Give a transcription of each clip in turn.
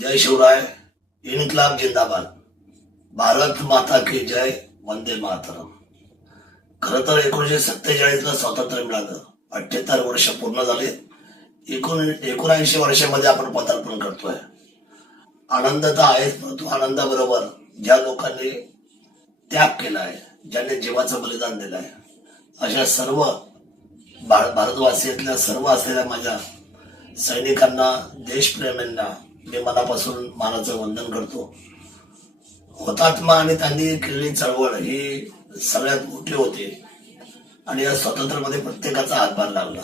जय शिवराय इनकलाब जिंदाबाद भारत माता की जय वंदे मातरम खर तर एकोणीशे सत्तेचाळीसला स्वातंत्र्य मिळालं अठ्ठ्याहत्तर वर्ष पूर्ण झाले एकोण एकोणऐंशी वर्षामध्ये आपण पदार्पण करतोय आनंद तर आहेच परंतु आनंदाबरोबर ज्या लोकांनी त्याग केला आहे ज्यांनी जीवाचं बलिदान दिलं आहे अशा सर्व भारतवासियातल्या सर्व असलेल्या माझ्या सैनिकांना देशप्रेमींना मी मनापासून मानाचं वंदन करतो हुतात्मा आणि त्यांनी केलेली चळवळ ही सगळ्यात मोठी होते आणि या स्वातंत्र्यामध्ये प्रत्येकाचा हातभार लागला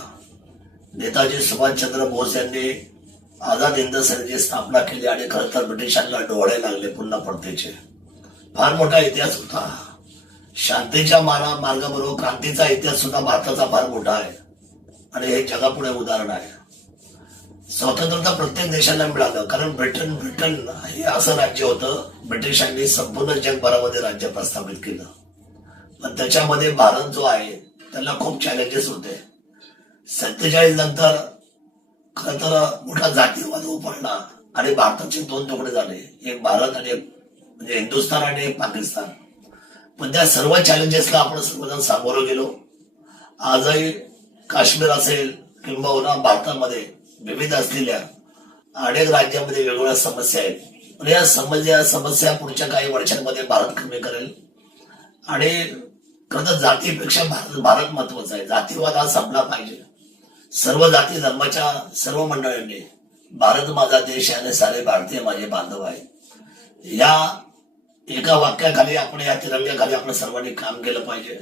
नेताजी सुभाषचंद्र बोस यांनी आझाद हिंद सेनेची स्थापना केली आणि खरं तर ब्रिटिशांना डोळे लागले पुन्हा पडतेचे फार मोठा इतिहास होता शांतीच्या मारा मार्गाबरोबर क्रांतीचा इतिहास सुद्धा भारताचा फार मोठा आहे आणि हे जगापुढे उदाहरण आहे स्वातंत्र्य प्रत्येक देशाला मिळालं कारण ब्रिटन ब्रिटन हे असं राज्य होतं ब्रिटिशांनी संपूर्ण जगभरामध्ये राज्य प्रस्थापित केलं पण त्याच्यामध्ये भारत जो आहे त्याला खूप चॅलेंजेस होते सत्तेचाळीस नंतर खर तर मोठा जातीवाद उभारला आणि भारताचे दोन तुकडे झाले एक भारत आणि म्हणजे हिंदुस्थान आणि एक पाकिस्तान पण त्या सर्व चॅलेंजेसला आपण सर्वजण सामोरं गेलो आजही काश्मीर असेल किंबहुना भारतामध्ये विविध असलेल्या अनेक राज्यामध्ये वेगवेगळ्या समस्या आहेत पण या समस्या समस्या पुढच्या काही वर्षांमध्ये भारत कमी करेल आणि खरं जातीपेक्षा भारत भारत महत्वाचा आहे जातीवाद हा संपला पाहिजे सर्व जाती धर्माच्या सर्व मंडळांनी भारत माझा देश आहे आणि सारे भारतीय माझे बांधव आहे या एका वाक्याखाली आपण या तिरंग्याखाली आपण सर्वांनी काम केलं पाहिजे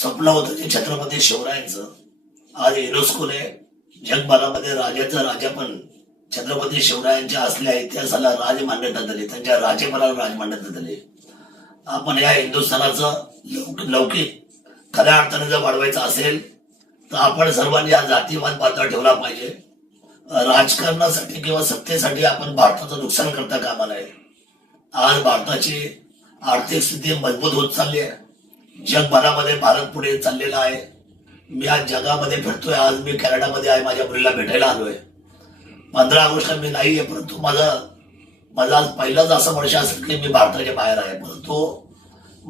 स्वप्न होतं की छत्रपती शिवरायांचं आज युनेस्कोने जगभरामध्ये राजाचा राजा पण छत्रपती शिवरायांच्या असल्या इतिहासाला राज मान्यता दिली त्यांच्या राजेपणाला राज मान्यता दिली आपण या हिंदुस्थानाचं लौकिक खऱ्या अर्थाने जर वाढवायचं असेल तर आपण सर्वांनी हा जातीवाद पात्र ठेवला पाहिजे राजकारणासाठी किंवा सत्तेसाठी आपण भारताचं नुकसान करता कामा नये आज भारताची आर्थिक स्थिती मजबूत होत चालली आहे जगभरामध्ये भारत पुढे चाललेला आहे मी आज जगामध्ये फिरतोय आज मी कॅनडामध्ये आहे माझ्या मुलीला भेटायला आलोय पंधरा ऑगस्ट मी नाही आहे परंतु माझं माझा आज पहिलाच असं वर्ष असेल की मी भारताच्या बाहेर आहे परंतु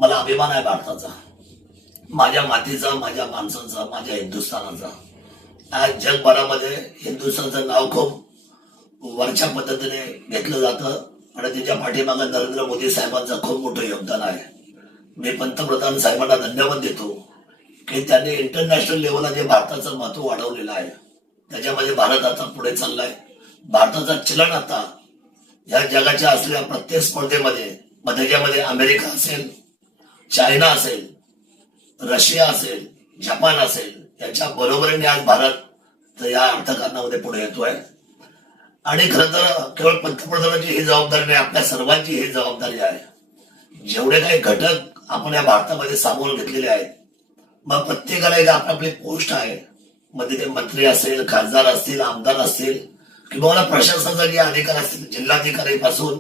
मला अभिमान आहे भारताचा माझ्या मातीचा माझ्या माणसांचा माझ्या हिंदुस्थानाचा आज जगभरामध्ये हिंदुस्थानचं नाव खूप वरच्या पद्धतीने घेतलं जातं आणि त्याच्या पाठीमागे नरेंद्र मोदी साहेबांचं खूप मोठं योगदान आहे मी पंतप्रधान साहेबांना धन्यवाद देतो की त्यांनी इंटरनॅशनल लेवलला जे भारताचं महत्व वाढवलेलं आहे त्याच्यामध्ये भारत आता पुढे चाललाय भारताचा चलन आता या जगाच्या असलेल्या प्रत्येक स्पर्धेमध्ये मग त्याच्यामध्ये अमेरिका असेल चायना असेल रशिया असेल जपान असेल त्यांच्या बरोबरीने आज भारत या अर्थकारणामध्ये पुढे येतोय आणि खरं तर केवळ पंतप्रधानांची ही जबाबदारी नाही आपल्या सर्वांची ही जबाबदारी आहे जेवढे काही घटक आपण या भारतामध्ये सामोरं घेतलेले आहेत मग प्रत्येकाला एक आपले पोस्ट आहे मध्ये ते मंत्री असेल खासदार असतील आमदार असतील किंवा प्रशासनाचा जे अधिकार असतील जिल्हाधिकारी पासून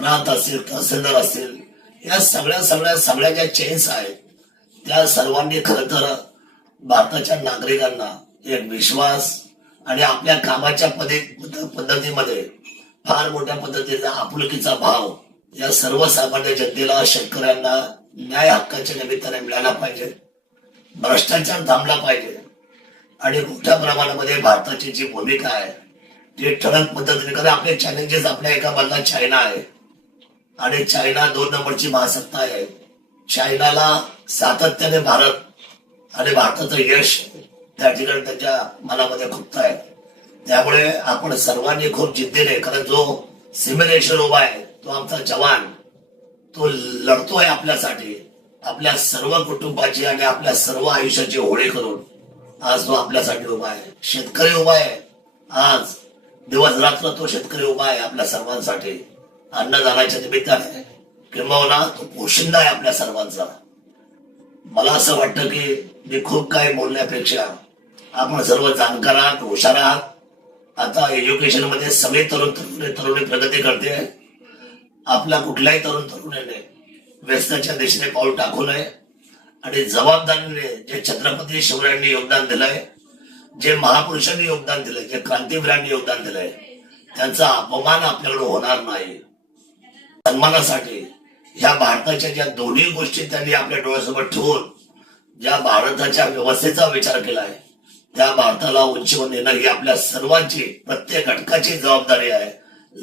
प्रांत असतील तहसीलदार असतील या सगळ्या सगळ्या सगळ्या ज्या चेन्स आहेत त्या सर्वांनी खर तर भारताच्या नागरिकांना एक विश्वास आणि आपल्या कामाच्या पद्धतीमध्ये फार मोठ्या पद्धतीचा आपुलकीचा भाव या सर्वसामान्य जनतेला शेतकऱ्यांना न्याय हक्काच्या निमित्ताने मिळायला पाहिजे भ्रष्टाचार थांबला पाहिजे आणि मोठ्या प्रमाणामध्ये भारताची जी भूमिका आहे ती ठळक पद्धतीने कारण आपले चॅलेंजेस आपल्या एका बाजूला चायना आहे आणि चायना दोन नंबरची महासत्ता आहे चायनाला सातत्याने भारत आणि भारताचं यश त्या ठिकाणी त्याच्या मनामध्ये खुपत आहे त्यामुळे आपण सर्वांनी खूप जिद्दीने कारण जो सिमिलेशन उभा आहे तो आमचा जवान तो लढतोय आपल्यासाठी आपल्या सर्व कुटुंबाची आणि आपल्या सर्व आयुष्याची होळे करून आज तो आपल्यासाठी उभा आहे शेतकरी उभा आहे आज दिवस रात्र तो शेतकरी उभा आहे आपल्या सर्वांसाठी अन्नदानाच्या निमित्ताने किंवा तो पोशिंदा आहे आपल्या सर्वांचा मला असं वाटतं की मी खूप काही बोलण्यापेक्षा आपण सर्व जाणकार आहात हुशार आहात आता एज्युकेशन मध्ये सगळे तरुण तरुणी तरुणी प्रगती करते आपला कुठल्याही तरुण तरुणीने व्यसनाच्या दिशेने पाऊल टाकू आहे आणि जबाबदारीने जे छत्रपती शिवरायांनी योगदान दिलंय जे महापुरुषांनी योगदान दिलंय जे क्रांतीवीरांनी योगदान दिलंय त्यांचा अपमान आपल्याकडे होणार नाही सन्मानासाठी ह्या भारताच्या ज्या दोन्ही गोष्टी त्यांनी आपल्या डोळ्यासमोर ठेवून ज्या भारताच्या व्यवस्थेचा विचार केलाय त्या भारताला उंचीवर नेणं ही आपल्या सर्वांची प्रत्येक घटकाची जबाबदारी आहे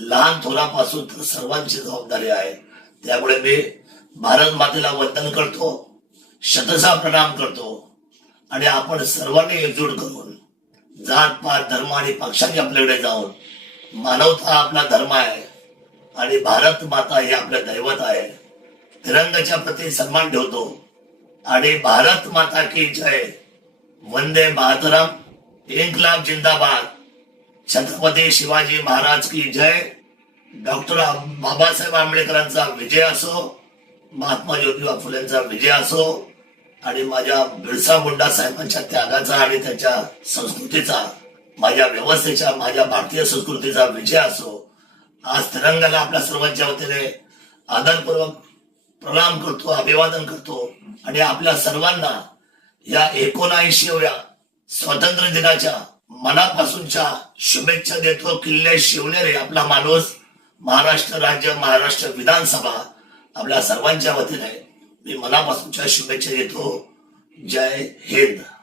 लहान थोरापासून तर सर्वांची जबाबदारी आहे त्यामुळे मी भारत मातेला वंदन करतो शतसा प्रणाम करतो आणि आपण सर्वांनी एकजूट करून जात पात धर्म आणि पक्षांनी आपल्याकडे जाऊन मानवता आपला धर्म आहे आणि भारत माता हे आपलं दैवत आहे तिरंगाच्या प्रती सन्मान ठेवतो आणि भारत माता की जय वंदे मातरम लाख जिंदाबाद छत्रपती शिवाजी महाराज की जय डॉक्टर बाबासाहेब आंबेडकरांचा विजय असो महात्मा ज्योतिबा फुलेंचा विजय असो आणि माझ्या बिरसा मुंडा साहेबांच्या त्यागाचा आणि त्याच्या संस्कृतीचा माझ्या व्यवस्थेचा माझ्या भारतीय संस्कृतीचा विजय असो आज तिरंगाला आपल्या सर्वांच्या वतीने आदरपूर्वक प्रणाम करतो अभिवादन करतो आणि आपल्या सर्वांना या एकोणऐंशीव्या स्वातंत्र्य दिनाच्या मनापासूनच्या शुभेच्छा देतो किल्ले शिवनेरे आपला माणूस महाराष्ट्र राज्य महाराष्ट्र विधानसभा आपल्या सर्वांच्या वतीने मी मनापासूनच्या शुभेच्छा देतो जय हिंद